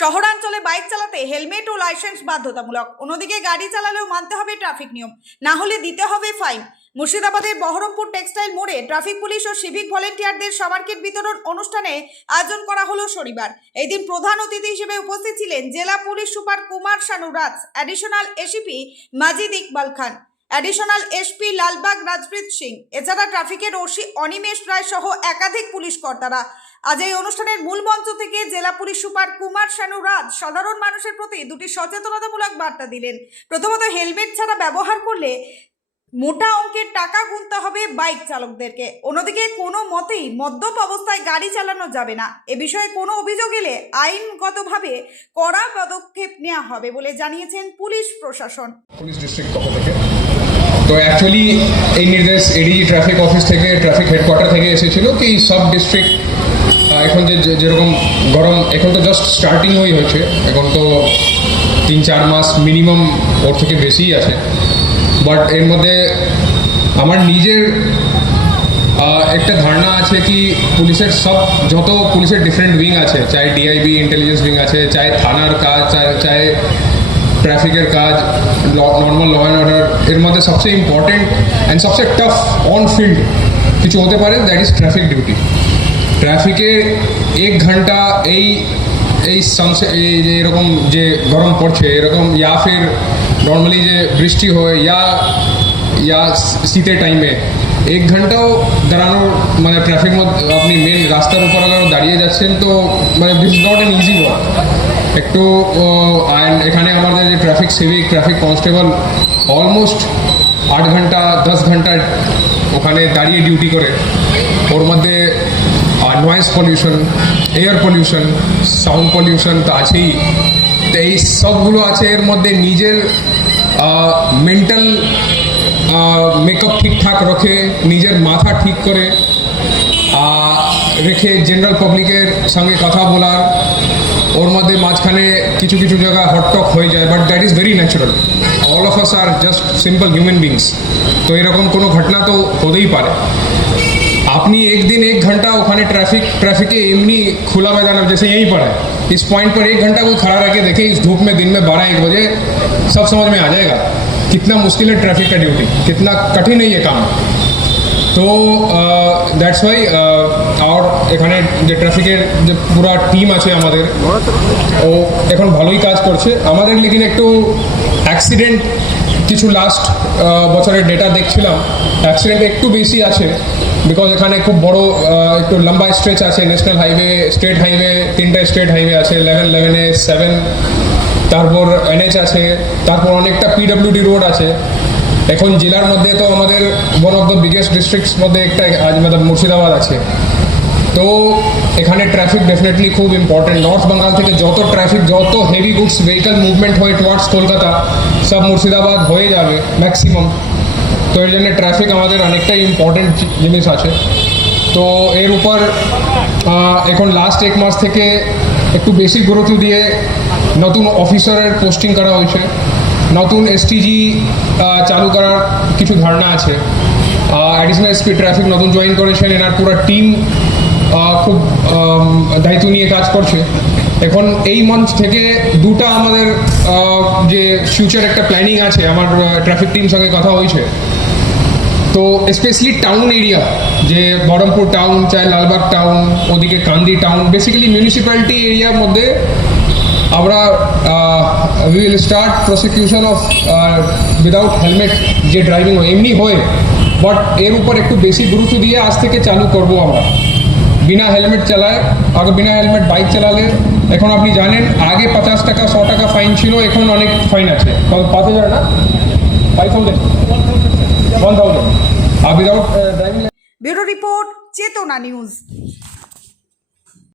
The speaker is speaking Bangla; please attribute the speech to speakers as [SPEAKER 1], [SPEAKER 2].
[SPEAKER 1] শহরাঞ্চলে বাইক চালাতে হেলমেট ও লাইসেন্স বাধ্যতামূলক। অন্যদিকে গাড়ি চালালেও মানতে হবে ট্রাফিক নিয়ম। না হলে দিতে হবে ফাইন। মুর্শিদাবাদের বহরমপুর টেক্সটাইল মোড়ে ট্রাফিক পুলিশ ও সিভিক ভলেন্টিয়ারদের সামার কিট বিতরণ অনুষ্ঠানে আয়োজন করা হলো শনিবার। এই দিন প্রধান অতিথি হিসেবে উপস্থিত ছিলেন জেলা police super Kumar Shanu Raj additional ACP Majid Iqbal Khan. Additional SP Lalbagh Rajpreet Singh এছাড়া ট্রাফিকের ওসি অনিমেষ রায় সহ একাধিক পুলিশ কর্তারা। আজ এই অনুষ্ঠানের মূল মঞ্চ থেকে জেলা পুলিশ সুপার কুমার শানু রাজ সাধারণ মানুষের প্রতি দুটি সচেতনতামূলক বার্তা দিলেন। প্রথমত, হেলমেট ছাড়া ব্যবহার করলে মোটা অঙ্কের টাকা গুনতে হবে বাইক চালকদেরকে। অন্যদিকে, কোনো মতেই মদ্যপ অবস্থায় গাড়ি চালানো যাবে না। এ বিষয়ে কোনো অভিযোগ এলে আইনগতভাবে কড়া পদক্ষেপ নেওয়া হবে বলে জানিয়েছেন পুলিশ প্রশাসন।
[SPEAKER 2] পুলিশ ডিস্ট্রিক্ট থেকে তো অ্যাকচুয়ালি এই নির্দেশ এডিজি ট্রাফিক অফিস থেকে ট্রাফিক হেডকোয়ার্টার থেকে এসেছিল কি সব ডিস্ট্রিক্ট এখন যে যেরকম গরম, এখন তো জাস্ট স্টার্টিং হয়ে হয়েছে। এখন তো তিন, চার মাস মিনিমাম ওর থেকে বেশিই আছে। বাট এর মধ্যে আমার নিজের একটা ধারণা আছে কি পুলিশের সব, যত পুলিশের ডিফারেন্ট উইং আছে, চাই ডিআইবি ইন্টেলিজেন্স উইং আছে, চাই থানার কাজ, চাই চাই ট্রাফিকের কাজ নর্মাল ল অ্যান্ড অর্ডার এর মধ্যে সবচেয়ে ইম্পর্টেন্ট অ্যান্ড সবচেয়ে টাফ অন ফিল্ড কিছু হতে পারে দ্যাট ইজ ট্রাফিক ডিউটি ট্রাফিকে এক ঘণ্টা এই এই সানসে এই যে এরকম যে গরম পড়ছে এরকম ইয়া ফির নর্মালি যে বৃষ্টি হয় ইয়া ইয়া শীতের টাইমে এক ঘন্টাও দাঁড়ানোর মানে ট্রাফিক আপনি মেন রাস্তার উপর দাঁড়িয়ে যাচ্ছেন তো মানে this is not an easy work একটু এখানে আমাদের যে traffic civic traffic constable almost আট ঘণ্টা, দশ ঘণ্টা ওখানে দাঁড়িয়ে ডিউটি করে। ওর মধ্যে noise pollution air pollution sound pollution তো আছেই। তো এই সবগুলো আছে, এর মধ্যে নিজের মেন্টাল রাখে নিজের মাথা ঠিক করে আহ, রেখে জেনারেল পাবলিকের সঙ্গে কথা বলার ওর মধ্যে মাঝখানে কিছু কিছু জায়গা হটটক হয়ে যায় but that is very natural all of us are just simple human beings তো এরকম কোনো ঘটনা তো হতেই পারে আপনি एक दिन एक घंटा ওখানে ट्रैफिक ट्रैफिक के एमनी खुला मैदान है जैसे यहीं पर है इस पॉइंट पर एक घंटा कोई खड़ा रह के देखे इस धूप में दिन में बारह एक बजे सब समझ में आ जाएगा कितना मुश्किल है ट्रैफिक का ड्यूटी कितना कठिन है ये काम তো দ্যাটস ওয়াই আর এখানে যে ট্রাফিকের যে পুরা টিম আছে আমাদের ও এখন ভালোই কাজ করছে আমাদের লেকিন একটু অ্যাক্সিডেন্ট কিছু লাস্ট বছরের ডেটা দেখছিলাম অ্যাক্সিডেন্ট একটু বেশি আছে বিকজ এখানে খুব বড় একটু লম্বা স্ট্রেচ আছে ন্যাশনাল হাইওয়ে স্টেট হাইওয়ে তিনটা স্টেট হাইওয়ে আছে লেভেন লেভেনে সেভেন তারপর এনএচ আছে, তারপর অনেকটা পিডব্লিউডি রোড আছে। এখন জেলার মধ্যে তো আমাদের one of the biggest districts মধ্যে একটা মতলব মুর্শিদাবাদ আছে। তো এখানে ট্রাফিক ডেফিনেটলি খুব ইম্পর্টেন্ট নর্থ বেঙ্গল থেকে যত ট্রাফিক যত হেভি গুডস ভেহিকল মুভমেন্ট হয় টুয়ার্ডস কলকাতা, সব মুর্শিদাবাদ হয়ে যাবে ম্যাক্সিমাম তো এর জন্য ট্রাফিক আমাদের অনেকটাই ইম্পর্টেন্ট জিনিস আছে। তো এর উপর এখন লাস্ট এক মাস থেকে একটু বেশি গুরুত্ব দিয়ে নতুন অফিসারের পোস্টিং করা হয়েছে। নতুন এসটিজি চালু করার কিছু ধারণা আছে। অ্যাডিশনাল এসপি ট্রাফিক নতুন জয়েন করেছেন, এনার পুরো টিম খুব দায়িত্ব নিয়ে কাজ করছে। এখন এই মঞ্চ থেকে দুটা আমাদের যে ফিউচার একটা প্ল্যানিং আছে, আমার ট্রাফিক টিম সঙ্গে কথা হয়েছে। তো স্পেশালি টাউন এরিয়া যে বহরমপুর টাউন চাই লালবাগ টাউন ওদিকে কান্দি টাউন বেসিক্যালি মিউনিসিপ্যালিটি এরিয়ার মধ্যে আমরা will start prosecution of without helmet যে ড্রাইভিং এমনি হয়। বাট এর উপর একটু বেশি গুরুত্ব দিয়ে আজ থেকে চালু করব আমরা। বিনা হেলমেট চালায়, আগে বিনা হেলমেট বাইক চালালে। এখন আপনি জানেন, আগে পঞ্চাশ টাকা, শ টাকা ফাইন ছিল, এখন অনেক ফাইন আছে। পাঁচ হাজার না? ফাইভ থাউজেন্ড ওয়ান থাউজেন্ড আর without driving
[SPEAKER 1] bureau report, Chetna News.